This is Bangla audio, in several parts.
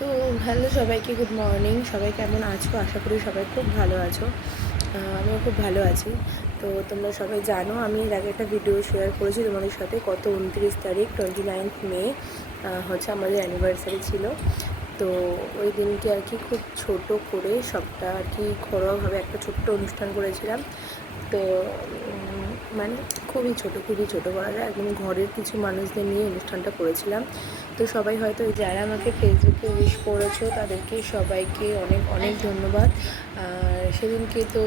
তো হ্যালো সবাইকে, গুড মর্নিং। সবাই কেমন আছো? আশা করি সবাই খুব ভালো আছো। আমিও খুব ভালো আছি। তো তোমরা সবাই জানো, আমি এর আগে একটা ভিডিও শেয়ার করেছি তোমাদের সাথে। গত 29 তারিখ 29 মে হচ্ছে আমাদের অ্যানিভার্সারি ছিল। তো ওই দিনকে আর কি খুব ছোট করে সবটা আর কি ঘরোয়াভাবে একটা ছোট্ট অনুষ্ঠান করেছিলাম। তো মানে খুবই ছোট করা যায়, একদম ঘরের কিছু মানুষদের নিয়ে অনুষ্ঠানটা করেছিলাম। তো সবাই হয়তো যারা আমাকে ফেসবুকে উইশ করেছো তাদেরকে সবাইকে অনেক অনেক ধন্যবাদ। আর সেদিনকে তো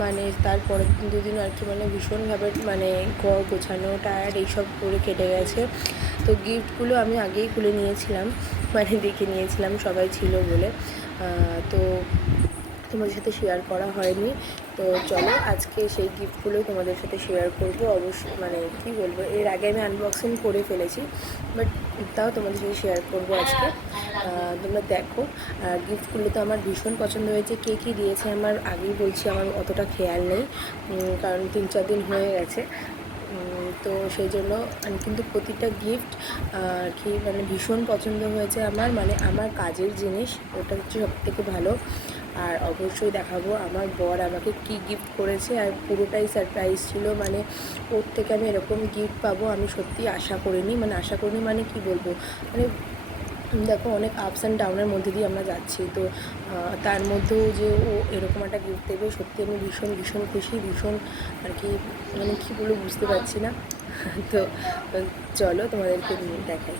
মানে তারপরের দুদিন আর কি মানে ভীষণভাবে মানে ঘর গোছানো, টায়ার্ড এইসব করে কেটে গেছে। তো গিফটগুলো আমি আগেই খুলে নিয়েছিলাম, মানে দেখে নিয়েছিলাম সবাই ছিল বলে। তো তোমাদের সাথে শেয়ার করা হয়নি। তো চলো আজকে সেই গিফটগুলোই তোমাদের সাথে শেয়ার করবো। অবশ্যই মানে কি বলবো, এর আগে আমি আনবক্সিং করে ফেলেছি, বাট তাও তোমাদের সাথে শেয়ার করবো আজকে। তোমরা দেখো, গিফটগুলো তো আমার ভীষণ পছন্দ হয়েছে। কে কী দিয়েছে আমার আগেই বলছি, আমার অতটা খেয়াল নেই, কারণ 3-4 দিন হয়ে গেছে। তো সেই জন্য কিন্তু প্রতিটা গিফট আর কি মানে ভীষণ পছন্দ হয়েছে আমার, মানে আমার কাজের জিনিস, ওটা হচ্ছে সবথেকে ভালো। আর অবশ্যই দেখাবো আমার বর আমাকে কি গিফট করেছে, আর পুরোটাই সারপ্রাইজ ছিল। মানে ওর থেকে আমি এরকম গিফট পাবো আমি সত্যি আশা করিনি, মানে কি বলবো, মানে দেখো অনেক আপস অ্যান্ড ডাউনের মধ্যে দিয়ে আমরা যাচ্ছি। তো তার মধ্যেও যে ও এরকম একটা গিফট দেবে, সত্যি আমি ভীষণ ভীষণ খুশি, ভীষণ আর কি মানে কী বলবো বুঝতে পারছি না। তো চলো তোমাদেরকে দেখাই।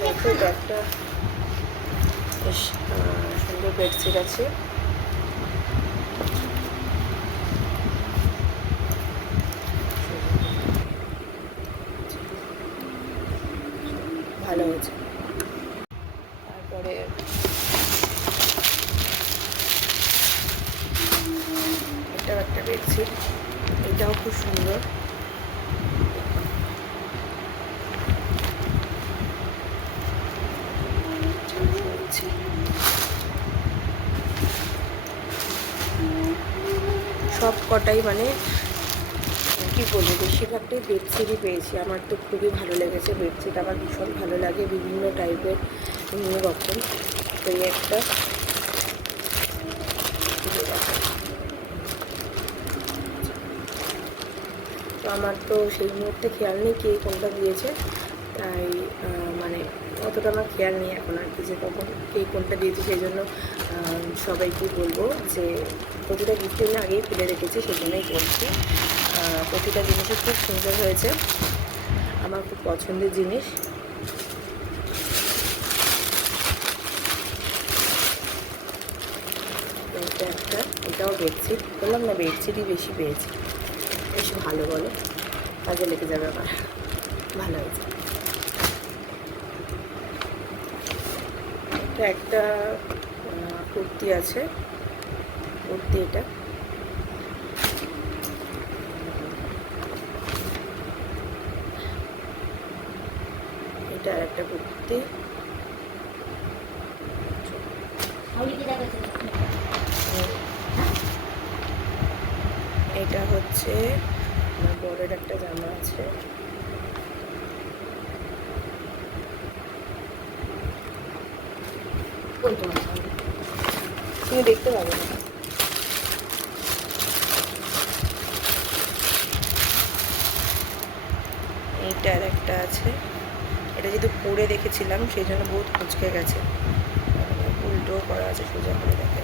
দেখো একটা বেশ সুন্দর বেডশিট আছে। ভালো হয়েছে। তারপরে এটাও একটা বেডশিট, এটাও খুব সুন্দর। সব কটাই মানে কী বলবো, বেশিরভাগটাই বেডশিটই পেয়েছি। আমার তো খুবই ভালো লেগেছে বেডশিট, আমার ভীষণ ভালো লাগে বিভিন্ন টাইপের, বিভিন্ন রকম। তো এই একটা তো আমার তো সেই মুহূর্তে খেয়াল নেই কে কোনটা দিয়েছে, তাই মানে অতটা আমার খেয়াল নেই এখন আর কি যে কখন কে কোনটা দিয়েছে। সেই জন্য সবাইকে বলবো যে প্রতিটা গিফট আমি আগেই খুলে রেখেছি, সেই জন্যই বলছি। প্রতিটা জিনিসই খুব সুন্দর হয়েছে, আমার খুব পছন্দের জিনিস। এটা একটা, এটাও বেডশিট, বললাম না বেডশিটই বেশি পেয়েছি। বেশ ভালো, বলো কাজে লেগে যাবে আমার, ভালো হয়েছে। এটা একটা কুর্তি আছে, কুর্তি এটা এটা আর একটা কুর্তি। এটা হচ্ছে আমার বরের একটা জামা আছে। তুমি দেখতে পাবে না। এইটা আর একটা আছে, এটা যেহেতু পরে দেখেছিলাম সেই জন্য বহুত কুচকে গেছে, উল্টো করা আছে, সোজা করে দেখে।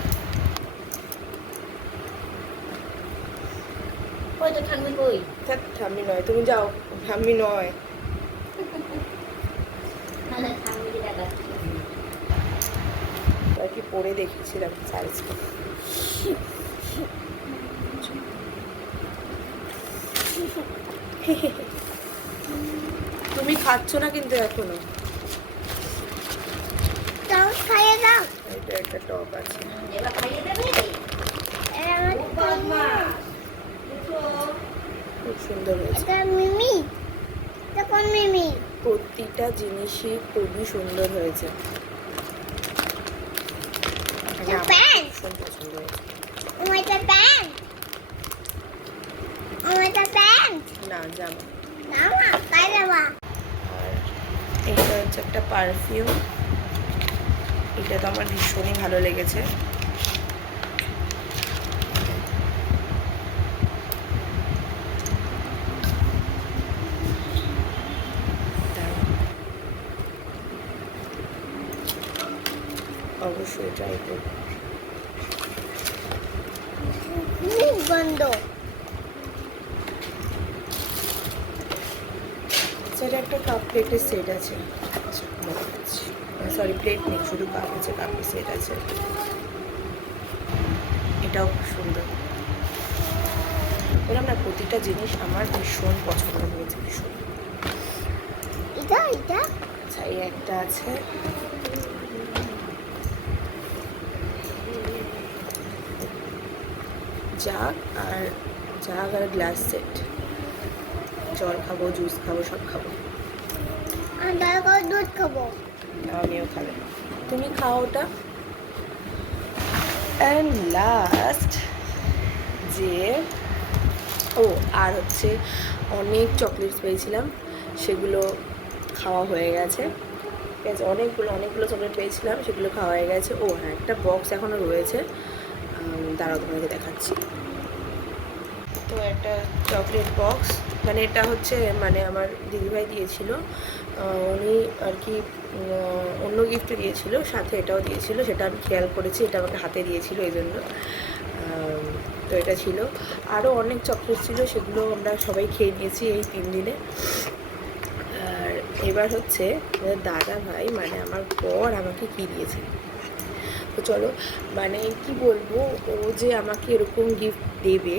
ঠাম্মি নয়, তুমি যাও, ঠাম্মি নয়। আর কি পরে দেখেছিলাম সাইজটা। তুমি খাচ্ছ না কিন্তু এখনো। এটা একটা টপ আছে, খুব সুন্দর হয়েছে। প্রতিটা জিনিসই খুবই সুন্দর হয়েছে, ভীষণ পছন্দ হয়েছে। না জামা। আর এটা হচ্ছে একটা পারফিউম, এটা তো আমার ভীষণই ভালো লেগেছে। অবশ্যই ট্রাই করব। গন্ধ সেটা একটা কাপ প্লেটের সেট আছে, সরি প্লেট নেই, শুধু কাপ আছে, কাপের সেট আছে। এটাও খুব সুন্দর। বললাম না, প্রতিটা জিনিস আমার ভীষণ পছন্দ হয়েছে, ভীষণ। এটা এটা আচ্ছা, এই একটা আছে, জাগ আর গ্লাস সেট। জল খাবো, জুস খাবো, সব খাবো। আর দুধ খাবো। আমিও খাবে, তুমি খাও ওটা। অ্যান্ড লাস্ট যে আর হচ্ছে অনেক চকলেটস পেয়েছিলাম, সেগুলো খাওয়া হয়ে গেছে। ঠিক আছে, অনেকগুলো চকলেট পেয়েছিলাম, সেগুলো খাওয়া হয়ে গেছে। হ্যাঁ, একটা বক্স এখনও রয়েছে, দাঁড়াও তোমাকে দেখাচ্ছি। তো একটা চকলেট বক্স, মানে এটা হচ্ছে মানে আমার দিদিভাই দিয়েছিল, উনি আর কি অন্য গিফট দিয়েছিল, সাথে এটাও দিয়েছিল, সেটা আমি খেয়াল করেছি, এটা আমাকে হাতে দিয়েছিল এই জন্য। তো এটা ছিল, আরও অনেক চকলেট ছিল, সেগুলো আমরা সবাই খেয়ে নিয়েছি এই 3 দিনে। আর এবার হচ্ছে দাদা ভাই মানে আমার বর আমাকে কী দিয়েছে, তো চলো মানে কি বলবো, ও যে আমাকে এরকম গিফট দেবে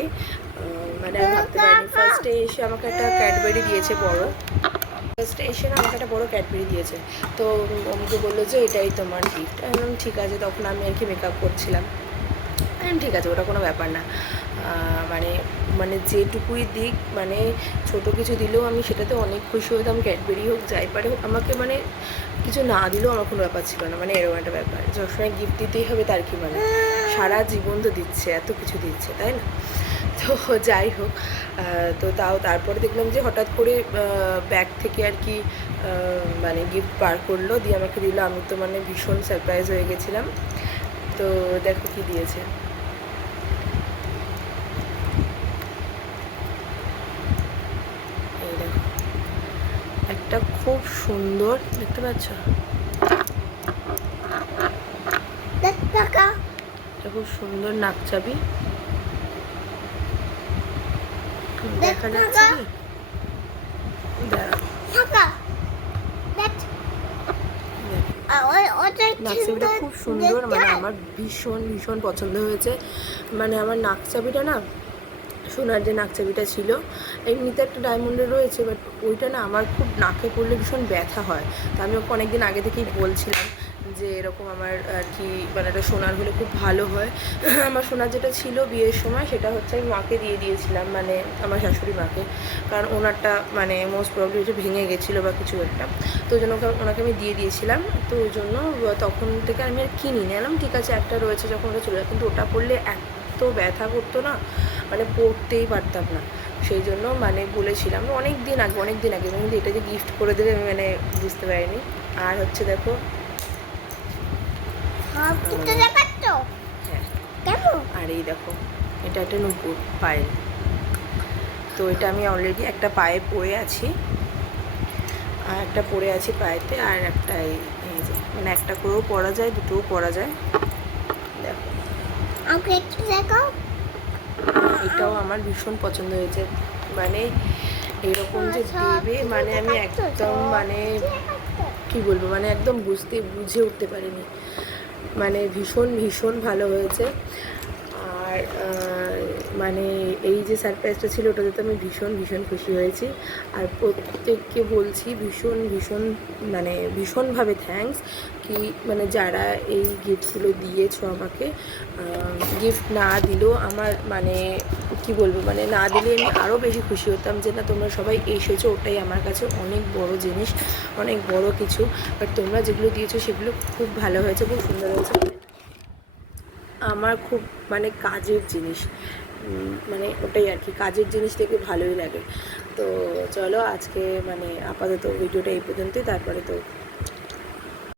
মানে আমি ভাবতে পারিনি। ফার্স্টে এসে আমাকে একটা ক্যাডবেরি দিয়েছে বড়, আমাকে একটা বড় ক্যাডবেরি দিয়েছে। তো আমাকে বললো যে এটাই তোমার গিফট। আমি বললাম ঠিক আছে, তখন আমি আর কি মেকআপ করছিলাম, ঠিক আছে, ওটা কোনো ব্যাপার না। মানে মানে যেটুকুই দিক, মানে ছোটো কিছু দিলেও আমি সেটাতে অনেক খুশি হতাম, ক্যাডবেরি হোক যাই পারে হোক, আমাকে মানে কিছু না দিলেও আমার কোনো ব্যাপার ছিল না, মানে এরকম একটা ব্যাপার, সবসময় গিফট দিতেই হবে তার কি মানে, সারা জীবন তো দিচ্ছে, এত কিছু দিচ্ছে, তাই না? তো যাই হোক, তো তারপরে দেখলাম যে হঠাৎ করে ব্যাগ থেকে আর কি মানে গিফট বার করলো, দিয়ে আমাকে দিল। আমি তো মানে ভীষণ সারপ্রাইজ হয়ে গেছিলাম। তো দেখো কি দিয়েছে, এই দেখো, একটা খুব সুন্দর, দেখতে পাচ্ছ, এটা খুব সুন্দর নাকচাবি, দেখা যাচ্ছে কি, নাকচাবিটা খুব সুন্দর, মানে আমার ভীষণ ভীষণ পছন্দ হয়েছে। মানে আমার নাকচাবিটা না, সোনার যে নাকচাবিটা ছিল, এমনিতে একটা ডায়মন্ডের রয়েছে, বাট ওইটা না আমার খুব নাকে পড়লে ভীষণ ব্যথা হয়। তো আমি ওকে অনেকদিন আগে থেকেই বলছিলাম যে এরকম আমার আর কি মানে একটা সোনার হলে খুব ভালো হয়। আমার সোনার যেটা ছিল বিয়ের সময়, সেটা হচ্ছে আমি মাকে দিয়ে দিয়েছিলাম, মানে আমার শাশুড়ি মাকে, কারণ ওনারটা মানে মোস্ট প্রবলি হচ্ছে ভেঙে গেছিলো বা কিছু একটা, তো ওই জন্য ওনাকে আমি দিয়ে দিয়েছিলাম। তো ওই জন্য তখন থেকে আমি আর কিনি নিলাম, ঠিক আছে একটা রয়েছে, যখন ওটা চলে যায়, কিন্তু ওটা পড়লে এত ব্যথা করতো না, মানে পড়তেই পারতাম না। সেই জন্য মানে বলেছিলাম অনেক দিন আগে, কিন্তু এটা যে গিফট করে দেবে আমি মানে বুঝতে পারিনি। আর হচ্ছে দেখো, হ্যাঁ, আর এই দেখো, এটা একটা নুপুর পায়ের। তো এটা আমি অলরেডি একটা পায়ে পরে আছি, আর একটা পরে আছি পায়েতে, আর একটা এই যে মানে একটা করেও পরা যায়, দুটোও পরা যায়। দেখো, এটাও আমার ভীষণ পছন্দ হয়েছে, মানে এরকম যে দেবে মানে আমি একদম মানে কি বলবো, মানে একদম বুঝে উঠতে পারিনি, মানে ভীষণ ভীষণ ভালো হয়েছে। আর মানে এই যে সারপ্রাইজটা ছিল, ওটাতে তো আমি ভীষণ ভীষণ খুশি হয়েছি। আর প্রত্যেককে বলছি ভীষণ ভীষণ মানে ভীষণভাবে থ্যাঙ্কস, কি মানে যারা এই গিফটগুলো দিয়েছো আমাকে। গিফট না দিলেও আমার মানে কি বলবো, মানে না দিলে আমি আরও বেশি খুশি হতাম, যে না তোমরা সবাই এসেছো, ওটাই আমার কাছে অনেক বড় জিনিস, অনেক বড় কিছু। বাট তোমরা যেগুলো দিয়েছো সেগুলো খুব ভালো হয়েছে, খুব সুন্দর হয়েছে। আমার খুব মানে কাজের জিনিস, মানে ওটাই আর কি, কাজের জিনিস থেকে ভালোই লাগে। তো চলো আজকে মানে আপাতত ভিডিওটা এই পর্যন্তই, তারপরে তো